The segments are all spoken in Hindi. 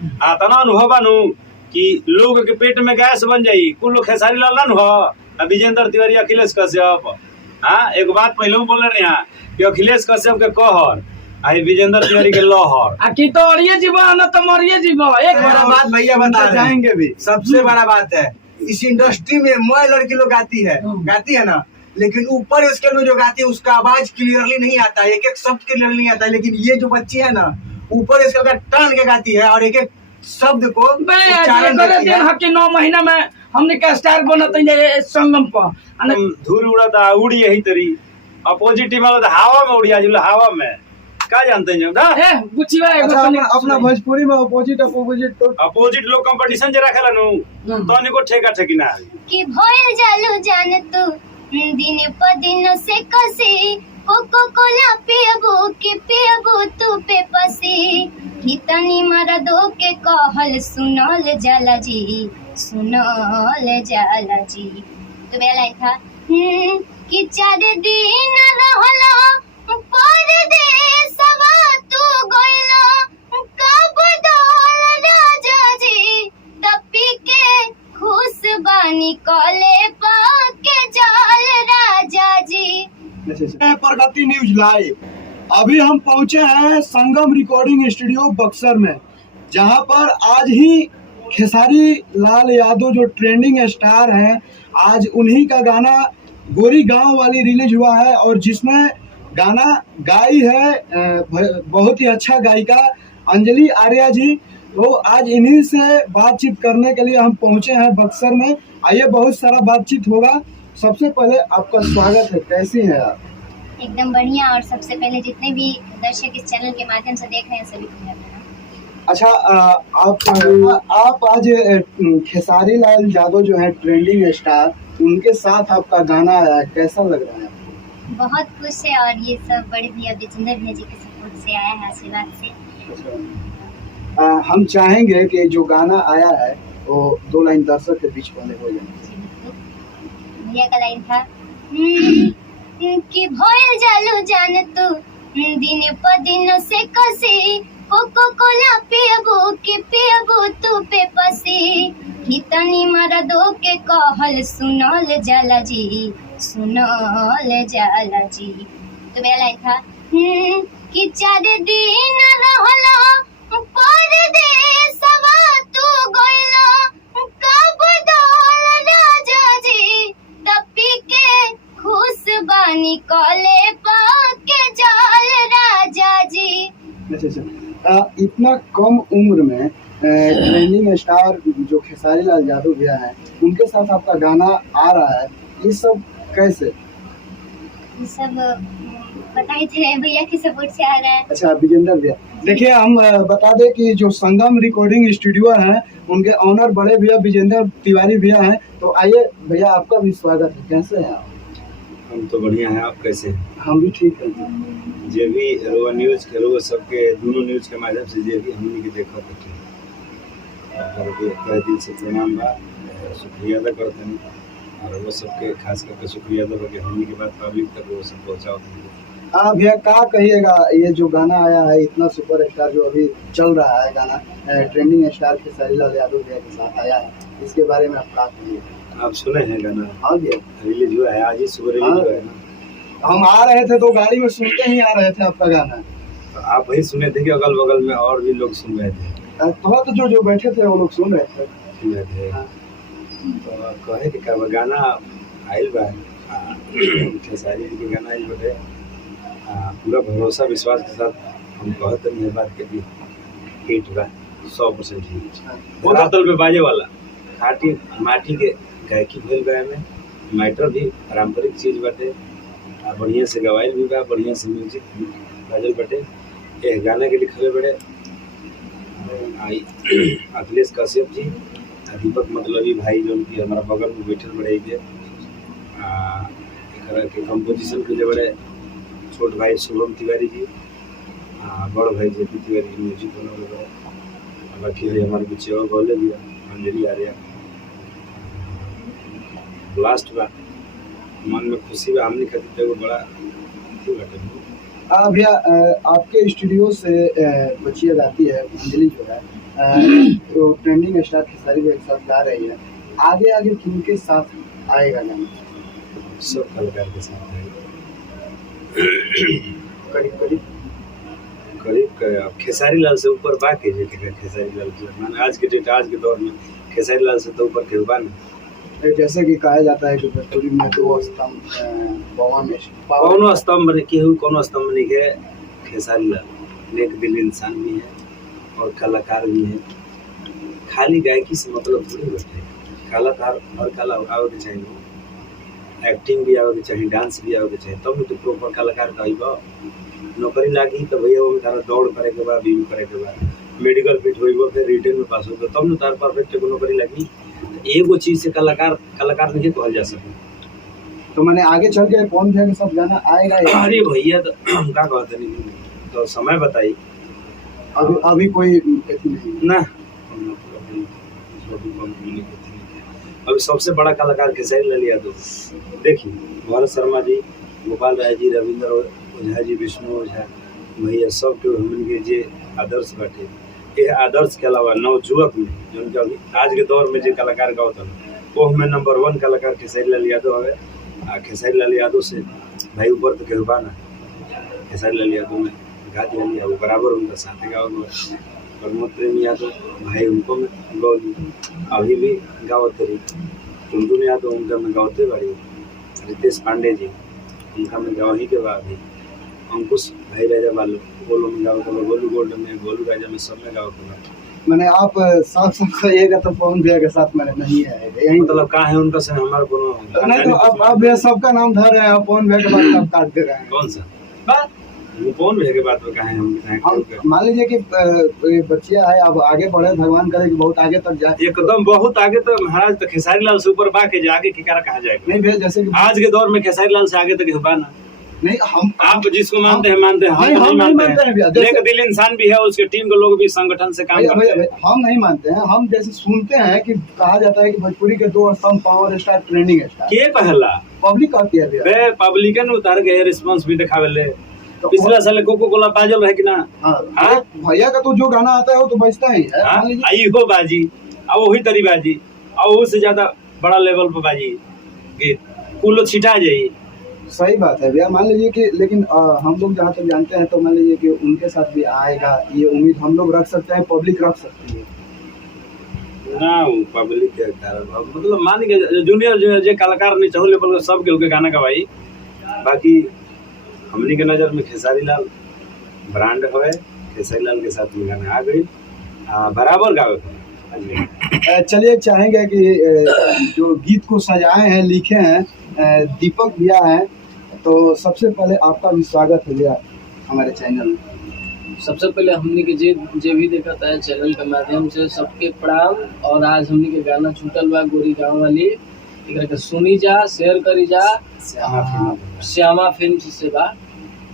तना अनुभव बानू कि लोग के पेट में गैस बन जाई, कुल लोग खेसारी लाल ना हो, विजेंद्र तिवारी, अखिलेश कश्यप। हाँ, एक बात पहले बोले रहे हैं कि अखिलेश कश्यप के कहर आई विजेंद्र तिवारी के लहर। की तो अड़िए जीवा न तो मरिए जीवा। एक बड़ा बात भैया बता जाएंगे भी। सबसे बड़ा बात है इस इंडस्ट्री में मैं लड़की लोग गाती है ना, लेकिन ऊपर स्केल में जो गाती है उसका आवाज क्लियरली नहीं आता, एक एक शब्द क्लियरली नहीं आता। लेकिन ये जो बच्ची है ना ऊपर स्केल का टान के गाती है और एक एक शब्द को उच्चारण देती है। 9 महीना में हमने का स्टार बनत है संगम पर धूल उड़ता उड़ी यही तरी अपोजिट टीम वाला हवा में उड़िया जुला हवा में का जानते हैं ना अपना भोजपुरी में अपोजिट लोग कंपटीशन जरा खेला नु तो निको ठेका ठेकी ना कि भइल जालू जान तू दिन प दिन से कसी कोको कोला पियबू तू पे पसी हितनी मरदो के कहल सुनल जाला जी तो बेला था कि 4 दिन रहला परदेसवा तू गइला कब दौल राजा जी तपी के खुश बानी कले पाके जाल राजा जी। प्रगति न्यूज लाइव। अभी हम पहुंचे हैं संगम रिकॉर्डिंग स्टूडियो बक्सर में, जहां पर आज ही खेसारी लाल यादव जो ट्रेंडिंग स्टार हैं, आज उन्हीं का गाना गोरी गांव वाली रिलीज हुआ है और जिसमें गाना गाई है बहुत ही अच्छा गायिका अंजलि आर्या जी। तो आज इन्हीं से बातचीत करने के लिए हम पहुंचे हैं बक्सर में। आइए बहुत सारा बातचीत होगा। सबसे पहले आपका स्वागत है, कैसी हैं आप? एकदम बढ़िया। और सबसे पहले जितने भी दर्शक इस चैनल के माध्यम से देख रहे हैं सभी को अच्छा, आप आज खेसारी लाल यादव जो है ट्रेंडिंग स्टार, उनके साथ आपका गाना आया है, कैसा लग रहा है आपको? बहुत खुश है और ये सब बड़े भैया विजेंद्र भैया जी के सपोर्ट से आया है, आशीर्वाद से। हम चाहेंगे कि जो गाना आया है वो 2 लाइन दर्शक के बीच पहले हो जाए। भैया का लाइन था कि भइल जालू जान तू दिन प दिन से कसी कोको कोला पियबू तू पे पसी हितनी मरदो के कहल सुनल जाला जी तो बेला था कि 4 दिन रहला परदेसवा तू गइला कब दौल राजा जी तपी के खुश बानी कले पाके जाल राजा जी। अच्छा, इतना कम उम्र में ट्रेंडिंग स्टार जो खेसारी लाल यादव भैया हैं, उनके साथ आपका गाना आ रहा है, ये सब कैसे? ये सब पता ही थे भैया के सपोर्ट से आ रहा है। अच्छा, विजेंद्र भैया, देखिए हम बता दें कि जो संगम रिकॉर्डिंग स्टूडियो है उनके ऑनर बड़े भैया विजेंद्र तिवारी भैया हैं। तो आइए भैया, आपका भी स्वागत है, कैसे हैं आप? हम तो बढ़िया हैं, आप कैसे हैं? हम भी ठीक हैं। जे भी रोवा न्यूज के रोवा सबके दोनों न्यूज के माध्यम से जे भी हमने के देखा था दिल से प्रणाम बा, शुक्रिया अदा करते हैं और वो सबके खास करके शुक्रिया अदा करके हमने के बाद पब्लिक तक वो सब पहुँचाओ। हाँ भैया, क्या कहिएगा, ये जो गाना आया है इतना सुपर स्टार जो अभी चल रहा है गाना, ट्रेंडिंग स्टार खेसारी लाल यादव भैया के साथ आया है, इसके बारे में आप क्या कहिएगा? आप सुने हैं गाना? हाँ भैया, रिलीज हुआ है, आज ही सुबह रिलीज हुआ है ना। हम आ रहे थे तो गाड़ी में सुनते ही आ रहे थे आपका गाना। तो आप वही सुने थे कि अगल बगल में और भी लोग सुन रहे थे? थोड़ा तो जो बैठे थे वो लोग सुन रहे थे। तो कहे कि गाना आयल बा खेसारी जी के गाना आयल बटे, पूरा भरोसा विश्वास के साथ हम कहते हैं बात के भी हिट बा 100% हिट। धरातल पे बाजे वाला खाटी माटी के गायकी भइल बा में, मैटर भी पारंपरिक चीज बाटे, बढ़िया से गवाइल भी बा, बढ़िया से म्यूजिक बाजल बाटे। ये गाना के लिखले बड़े अखिलेश कश्यप जी, दीपक मतलबी भाई जो उनकी हमारा बगल में बैठल बड़े के कंपोजिशन के बड़े छोट भाई शुभम तिवारी जी, बड़ भाई जेपी तिवारी जी म्यूजिक बनौले, बाकी है हमारे पीछे और गौले भी अंजलि आर्या। लास्ट बा मन में खुशी बा, हमने खातिर एगो बड़ा अथी बाटे भैया आपके स्टूडियो से बच्चियाँ गाती है, अंजलि जो है तो ट्रेंडिंग स्टार खेसारी भी एक साथ गा रही है, आगे आगे किनके साथ आएगा गाना? सब कलाकार के साथ है। करीब करीब करीब खेसारी लाल से ऊपर बा के खेसारी लाल से माने आज के डेट आज के दौर में खेसारी लाल से तो ऊपर के बा ना। जैसे कि कहा जाता है कि भोजपुरी में दो स्तंभ कोनो स्तंभ नहीं केहू कोनो स्तंभ नहीं है। खेसारी लाल नेक दिल इंसान भी है और कलाकार भी है। खाली गायकी से मतलब थोड़ी बैठे कलाकार और कला आवे के चाहिए, एक्टिंग भी आवे के चाहिए, डांस भी आवे के चाहिए, तब तो प्रॉपर कलाकार कहबा। नौकरी लागी तो भैया वो तारा दौड़ करे के बाद बीम करे के बाद मेडिकल फिट होइबो फिर रिटर्न में पास होइबो तब न तार परफेक्ट एगो नौकरी लागी। एगो चीज से कलाकार नहीं कहल जा सके। तो मैंने आगे चल के कौन भैया के साथ गाना आएगा या? अरे भैया तो हम का कहते नहीं तो समय बताई। अभी कोई अथी नहीं ना अभी सबसे बड़ा कलाकार खेसारी लाल यादव। देखिए भरत शर्मा जी, गोपाल राय जी, रविंद्र ओझा जी, विष्णु ओझा भैया सब के हमन के जे आदर्श बाटे। ये आदर्श के अलावा नवजुवक में जो अभी आज के दौर में जो कलाकार गावत है वो हमें नंबर 1 कलाकार खेसारी लाल यादव है। आ खेसारी लाल यादव से भाई ऊपर तो कहू बा ना। खेसारी लाल यादव में गा दिया वो बराबर उनका साथ गावल प्रमोद प्रेम यादव भाई उनको में गौली अभी भी गावत रही। टुनटुन यादव उनका में गावते बाड़ी। रितेश पांडे जी उनका में गावही के बाद भी अंकुश भाई राजा बालू गोलू में गावत बा, गोलू गोल्ड में, गोलू राजा में सब में गावत बा। मैंने आप साफ कहिएगा तो पवन भैया के साथ मैंने नहीं है यही मतलब का है उनका से हमारा कोनो नहीं। तो अब भैया सबका नाम धर रहे हैं, पवन भैया के बाद आप काट दे रहे हैं। कौन सा बात वो कौन भैया के बात में कहा है हम मान लीजिए कि बच्चियाँ आए अब आगे बढ़े, भगवान करे कि बहुत आगे तक जाए। एकदम बहुत आगे तो महाराज तो खेसारी लाल से ऊपर बा के जो आगे की क्या कहा जाएगा। नहीं भैया जैसे कि आज के दौर में खेसारी लाल से आगे तक बा ना। नहीं हम आप जिसको मानते हैं मानते हैं, हम नहीं मानते हैं। नेक दिल इंसान भी है, उसके टीम के लोग भी संगठन से काम करते हैं। हम नहीं मानते हैं। हम जैसे सुनते हैं कि कहा जाता है कि भोजपुरी के 2 स्तंभ पावर स्टार ट्रेंडिंग स्टार के पहला पब्लिक कहती है भैया। बे पब्लिकन उतार के रिस्पांस भी दिखावेले। पिछला साल कोको कोला बाजल है कि ना। हाँ भैया का तो जो गाना आता है वो तो बजता ही है। आई हो बाजी अब वही तरी बाजी और उससे ज्यादा बड़ा लेवल पर बाजी गीत कुल छिटा जाई। सही बात है भैया। मान लीजिए कि लेकिन हम लोग जहाँ तक जानते हैं तो मान लीजिए कि उनके साथ भी आएगा, ये उम्मीद हम लोग रख सकते हैं, पब्लिक रख सकती है ना। पब्लिक के कारण मतलब मान के जूनियर जो कलाकार नहीं चाहू लेवल सब के गाना गवाई। बाकी हमनी के नजर में खेसारी लाल ब्रांड है। खेसारी लाल के साथ में गाना आ गई बराबर गावे। चलिए चाहेंगे कि जो गीत को सजाए हैं लिखे हैं दीपक भैया हैं, तो सबसे पहले आपका भी स्वागत है भैया हमारे चैनल में। सबसे पहले हमने के जे भी देखा था चैनल के माध्यम से सबके प्रणाम। और आज हमने के गाना छूटल बा गोरी गाँव वाली, एकरा के सुनी जा, शेयर करी जा। श्यामा फिल्म से बा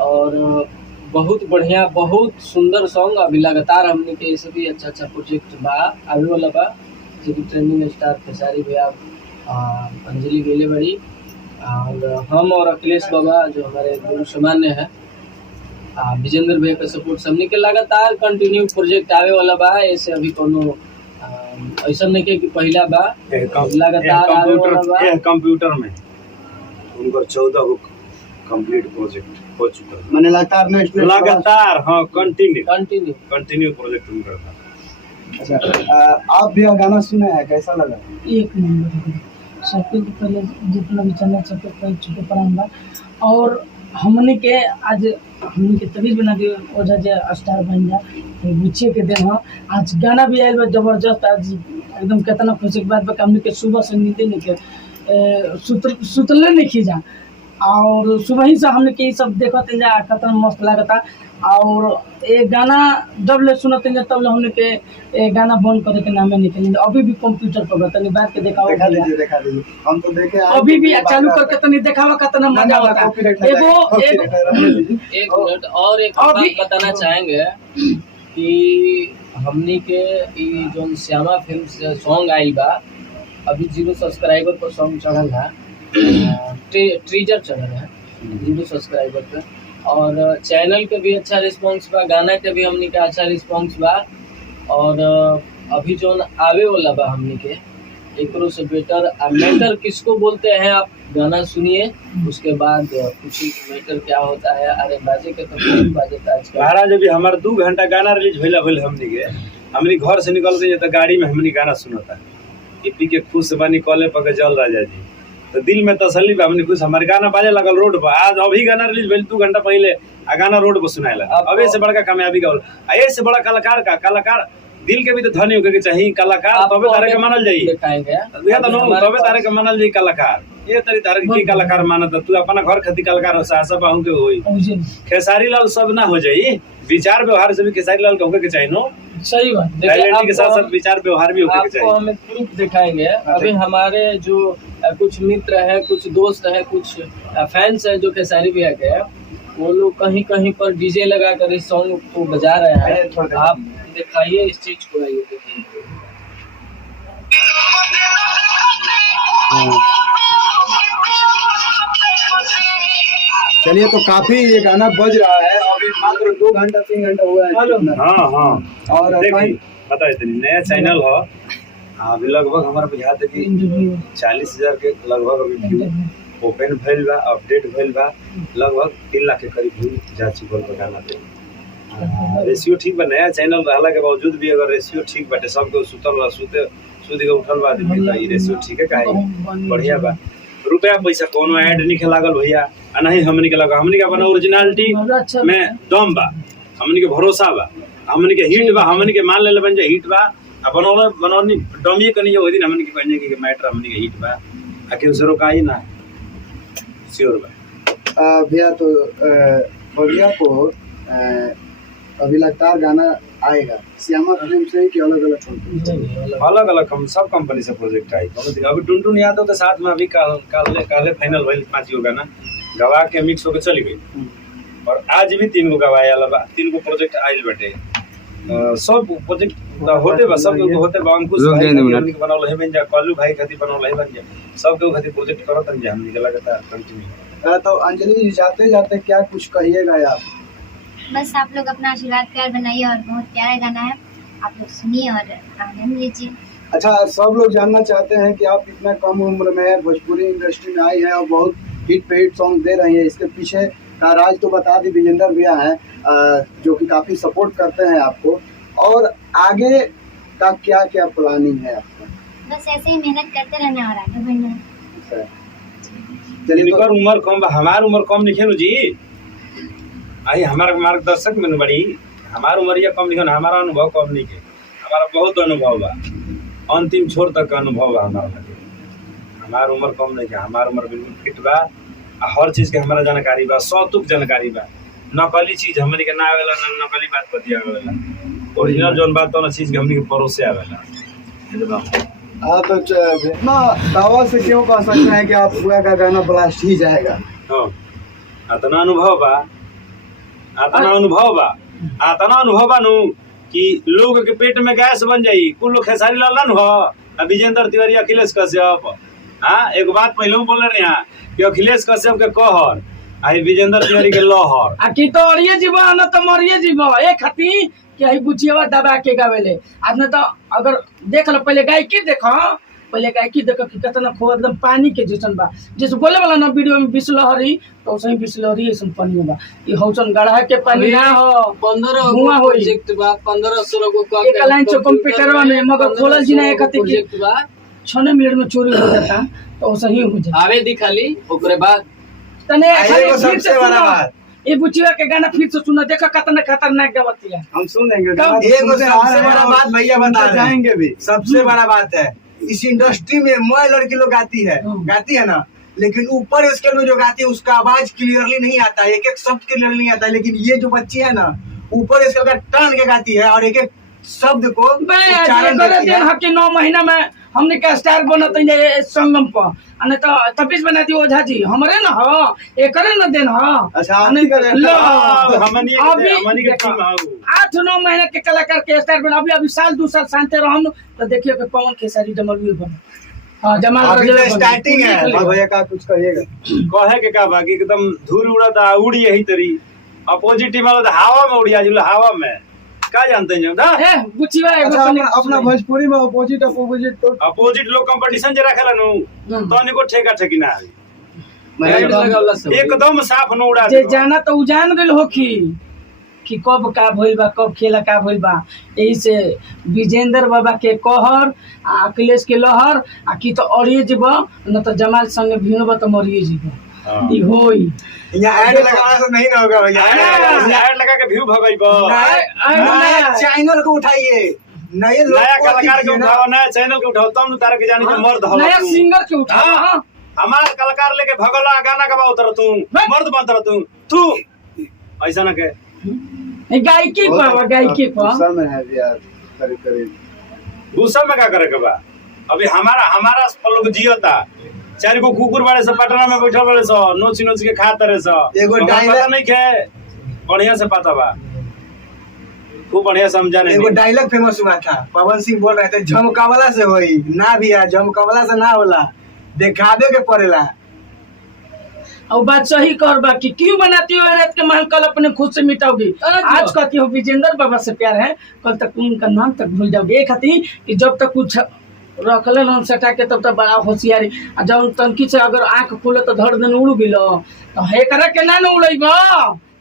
और बहुत बढ़िया बहुत सुंदर सॉन्ग अभी लगातार हमने के ऐसे भी अच्छा प्रोजेक्ट बा आवे वाला बा। जो ट्रेंडिंग स्टार खेसारी भैया, अंजलि गेले बड़ी और हम और अखिलेश बाबा जो हमारे गुरु सामान्य है, विजेंद्र भैया का सपोर्ट से हमने के लगातार कंटिन्यू प्रोजेक्ट आवे वाला बा। ऐसे अभी कोनो ऐसा नहीं कि पहला बा, लगातार आवे वाला बा। कंप्यूटर में उनका 14 को कंप्लीट प्रोजेक्ट हो चुका है। मैंने लगातार हाँ कंटिन्यू प्रोजेक्ट उनका था। अच्छा आप भी गाना सुने हैं, कैसा लगा? एक नंबर सबके पहले जितना भी चैनल सबके पहले छुपे प्रणाम बा। और हमने के आज हमने के तभी बना के ओझा जे स्टार बन जा गुच्छे के दिन हो। आज गाना भी आयल बा जबरदस्त। आज एकदम कितना खुशी की बात बा। हमने के सुबह से नींद नहीं के सुतले नहीं खींचा और सुबह ही से हमने के सब देखते जा कितना मस्त लगता। और ये गाना जब ले सुनते हैं तब ले हमने के गाना बंद करे के नामे नहीं। अभी भी कंप्यूटर पर बता नहीं बात के दिखा दीजिए हम तो देखे अभी भी चालू करके तनी दिखावा कितना मजा आता है। एक मिनट और एक बात बताना चाहेंगे कि हमने के जो श्यामा फिल्म से सॉन्ग आयल बा अभी 0 सब्सक्राइबर पर सॉन्ग चढ़ल है, ट्रीजर चढ़ल है 0 सब्सक्राइबर पे। और चैनल के भी अच्छा रिस्पांस बा, गाना के भी हमनी के अच्छा रिस्पांस बा। और अभी जो आवे वाला बा हमनी के एकरो से बेटर मैटर किसको बोलते हैं आप गाना सुनिए, उसके बाद खुशी मैटर क्या होता है। अरे बाजे के तो बहुत बाजे था आजकल। महाराज अभी हमार 2 घंटा गाना रिलीज भइला हमनी के, हमनी घर से निकल के तो गाड़ी में हमनी गाना सुनता पी के खुश बनी कॉले पके जल राजा जी, तो दिल में तसल्ली बा, हमनी खुश। हमारे गाना बाजे लगल रोड पर, आज अभी गाना रिलीज भइल 2 घंटा पहले आ गाना रोड पर सुनाए लगा। अब से बड़का कामयाबी का ऐसे बड़ा कलाकार दिल के भी तो धनी होके चाहिए कलाकार, तबे तारे के मानल जाई दिखाएंगे या तो नो तबे तारे के मानल जाई कलाकार। ये तरी तारे के कलाकार मानत तू अपना घर खती कलाकार हो सासा बाहू के होई। खेसारी लाल सब ना हो जाई, विचार व्यवहार से भी खेसारी लाल होके के चाहिए नो। सही बात। टैलेंट के साथ साथ विचार व्यवहार भी होके के चाहिए। आपको हमें प्रूफ दिखाएंगे। अभी हमारे जो कुछ मित्र है, कुछ दोस्त है, कुछ फैंस है जो खेसारी भैया के है, वो लोग कहीं कहीं पर डीजे लगा कर इस सॉन्ग को बजा रहे हैं। आप दिखाइए इस चीज को, ये देखिए। चलिए, तो काफी ये गाना बज रहा है, अभी मात्र 2 घंटा 3 घंटा हुआ है। हाँ और देखिए पता है नया चैनल हो, अभी लगभग हमारा बुझाते कि 40,000 के लगभग अभी व्यू ओपन भइल बा, अपडेट भइल बा, लगभग 3 लाख के करीब व्यू जा चुकल बा गाना पे। रेशियो ठीक बा, नया चैनल रहला के बावजूद भी अगर रेशियो ठीक बाटे, सबके सुतल बा, सुध के उठल बा आदमी, तो ई रेशियो ठीक है काहे बढ़िया बा। रुपया पैसा कोनो ऐड नहीं लागल भैया, आ नहीं हमनी के लगा, हमनी के अपन ओरिजिनलिटी में दम बा, हमनी के भरोसा बा, हमनी के हिट बा, हमनी के मान ले बन जा हिट बा। बनौनी डमी कनी जो दिन हमनी के कहने की मैटर हमनी के हिट बा, आके उसे रोकाई ना श्योर बा। भैया तो भैया को अभी लगातार गाना आएगा श्यामा फिल्म से कि अलग अलग कंपनी? अलग हम सब कंपनी से प्रोजेक्ट आई। अभी टुनटुन यादव के साथ में अभी काले फाइनल भइल 5 गो गाना गवा के मिक्स होके चली गई, और आज भी 3 गो गवाए वाला बा, 3 गो प्रोजेक्ट आइल बाटे। सब प्रोजेक्ट होते बा, सब के होते बा। अंकुश भाई हमनी के बनौल है बन जा, कल्लू भाई खातिर बनौल है बन जा, सब के खातिर प्रोजेक्ट करत हम जा, हमनी के लगातार कंटिन्यू। तो अंजलि जी जाते जाते क्या कुछ कहिएगा आप? बस आप लोग अपना आशीर्वाद प्यार बनाइए, और बहुत प्यारा गाना है, आप लोग सुनिए और आनंद लीजिए। अच्छा, सब लोग जानना चाहते हैं कि आप इतना कम उम्र में भोजपुरी इंडस्ट्री में आई हैं और बहुत हिट पे हिट सॉन्ग दे रही हैं, इसके पीछे का राज तो बता दी विजेंद्र भैया हैं, जो कि काफ़ी सपोर्ट करते हैं आपको। और आगे का क्या क्या प्लानिंग है आपका? बस ऐसे ही मेहनत करते रहना और आगे बढ़ना है। चलिए, तो उम्र कम बा, हमार उम्र कम नहीं है जी। आई हमारा मार्गदर्शक में बड़ी, हमार उम्र कम नहीं है, हमारा अनुभव कम नहीं है, हमारा बहुत अनुभव बा, अंतिम छोर तक अनुभव बा हमारा। हमार उम्र कम नहीं है, हमार उम्र बिल्कुल फिट बा, हर चीज के हमारा जानकारी बा, सौतुक जानकारी बा। नकली चीज हमनी के ना आवेला, नकली बात बतिया आवेला, ओरिजिनल जोन बात तो चीज के हमनी के परोसे आवेला। हाँ, तो इतना दावा से क्यों कह सकते हैं कि आप बुआ का गाना ब्लास्ट ही जाएगा? हाँ, इतना अनुभव बा, आतना अनुभव बा नु कि लोग के पेट में गैस बन जाई। कुल लोग खेसारी लाल न हो, विजेंद्र तिवारी, अखिलेश कश्यप। हाँ, एक बात पहले बोल रहे हैं कि अखिलेश कश्यप के कहर, आई विजेंद्र तिवारी के लहर। आ की तो अड़िए जीवा न तो मरिए जीवा, ए खाती कि आई बुचियावा दबा के गावेले। आज न तो अगर देख लो, पहले गायकी देखो, पहले गायकी देखो कि कितना खो एकदम पानी के जैसन बा, जैसे बोले वाला ना वीडियो में बिसलहरी, तो वैसे ही बिसलहरी ऐसन पानी बा। ये हौसन गढ़ा के पानी ना हो, 15 धुआं होई। प्रोजेक्ट बा, 15-16 गो एक लाइन से कंप्यूटरवा में मगर खोलल जी ना, एक खाती प्रोजेक्ट बा, 6 मिनट में चोरी हो जाता, तो वैसे ही हो जाता। आवे दिखाली ओकरे बाद तने आइए, वो सबसे बड़ा बात। ये बुचिया के गाना फिर से सुना, देखो कितना खतरनाक गावती है। हम सुन लेंगे। एगो सबसे बड़ा बात भैया बता रहे जाएंगे भी। हैं, सबसे बड़ा बात है इस इंडस्ट्री में मोए लड़की लोग गाती है ना, लेकिन ऊपर स्केल में जो गाती है उसका आवाज क्लियरली नहीं आता, एक एक शब्द क्लियरली नहीं आता। लेकिन ये जो बच्ची है ना, ऊपर स्केल का टान के गाती है और एक एक शब्द को उच्चारण करती है। 9 महीना में हमने का स्टार बनत है संगम पर, अने तो तपिस बना दी ओझा जी हमरे ना हो, एकरे ना देन हो। अच्छा, हमनी करे हमनी के टीम आओ 8-9 महीने के कलाकार के स्टार बना, अभी साल 2 साल शांति रहम, तो देखिए कि पवन खेसारी जमलवी बन। हां, जमाल अभी तो स्टार्टिंग है। भैया का कुछ कहिएगा? कहे के का बाकी एकदम धूल उड़ता, उड़ी यही तरी अपोजिट टीम वाला तो हवा में उड़िया जुल हवा में का जानते हैं दा ए बुचिवा एगो अच्छा तनी अपना भोजपुरी में अपोजिट तो अपोजिट लोग कंपटीशन जे रखेला नु तो निको ठेका ठेकी ना आवी लाइट लगावला से एकदम साफ न उड़ा जे जाना तो उ जान गेल होखी कि कब का भइल बा कब खेला का भइल बा। यही से विजेंद्र बाबा के कहर आ अखिलेश के लहर आ की तो अड़िए जीव न तो जमाल संगे भिड़ब तो मरिए जीव ई होई। यहाँ ऐड लगाना तो नहीं ना होगा भैया। ऐड लगा के व्यू भगाइबो नया चैनल को उठाइए, नए लोग नया को कलाकार के दिखिए ना। उठाओ नया चैनल के उठाओ तब न तारा के जानी जो मर्द हवा नया तू। सिंगर के उठा हाँ, हमार कलाकार लेके भगला गाना गवाओ तर तू मर्द बन तर तू ऐसा ना के गायकी पर गायकी पर गुस्सा में है यार करीब करीब गुस्सा में क्या करे के बा। अभी हमारा लोग जियता चार गो कुकुर बाड़े से पटना में बैठल बाड़े सो नोच नोच के खा तरे सो एगो हमरा डायलॉग- पता नहीं खे बढ़िया से पता बा खूब बढ़िया समझा एगो नहीं डायलॉग फेमस हुआ था, पवन सिंह बोल रहे थे झमकावला से होई ना भैया, झमकावला से ना होला, दिखावे के पड़ेला। और बात सही कर बा कि क्यों बनाती हो रात के महल कल अपने खुद से मिटाओगी। आज कहती हो विजेंद्र बाबा से प्यार है, कल तक उनका नाम तक भूल जाओगे। एक हती कि जब तक कुछ रखलन हम सटा के तब तक बड़ा होशियारी आ जब तनकी से अगर आंख खुले तो धड़ दिन उड़ गिलो तो हे करे के ना न उड़ैबो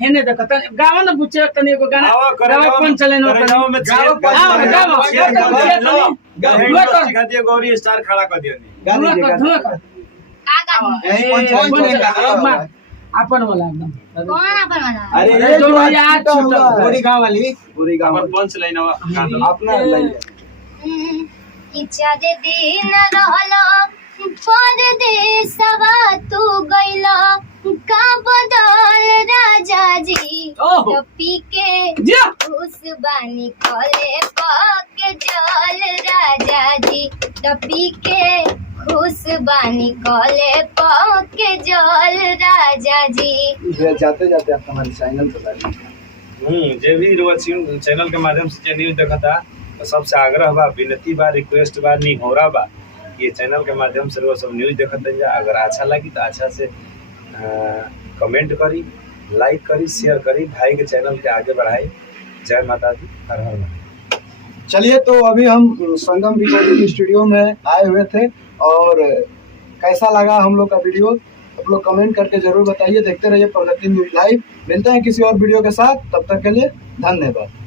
हेने देख त गावा न बुचे तने एगो गाना आवा करे गावा कौन चले न गाँव में गावा गावा खाती गौरी स्टार खड़ा कर दियो धुआ कर यही पंचायत अपन वाला एकदम कौन अपन वाला? अरे जो याद छूटल पूरी गाँव वाली पूरी गाँव अपन पंच लाइन अपना लाइए इच्छा दे दिन रहला परदेसवा तू गइला का बदल राजा जी ओहो। पी के जा उस बानी कले पक जल राजा जी पी के खुश बानी कले पक जल राजा जी। जाते जाते आप हमारे चैनल पर लाइए जे भी चैनल के माध्यम से जे न्यूज देखता तो सबसे आग्रह बा विनती बा रिक्वेस्ट बा निहोरा बा ये चैनल के माध्यम से लोग सब न्यूज देखते जा अगर अच्छा लगी तो अच्छा से कमेंट करी लाइक करी शेयर करी भाई के चैनल के आगे बढ़ाई। जय माता दी हर हर महादेव। चलिए तो अभी हम संगम रिकॉर्डिंग स्टूडियो में आए हुए थे और कैसा लगा हम लोग का वीडियो आप लोग कमेंट करके जरूर बताइए। देखते रहिए प्रगति न्यूज लाइव। मिलते हैं किसी और वीडियो के साथ, तब तक के लिए धन्यवाद।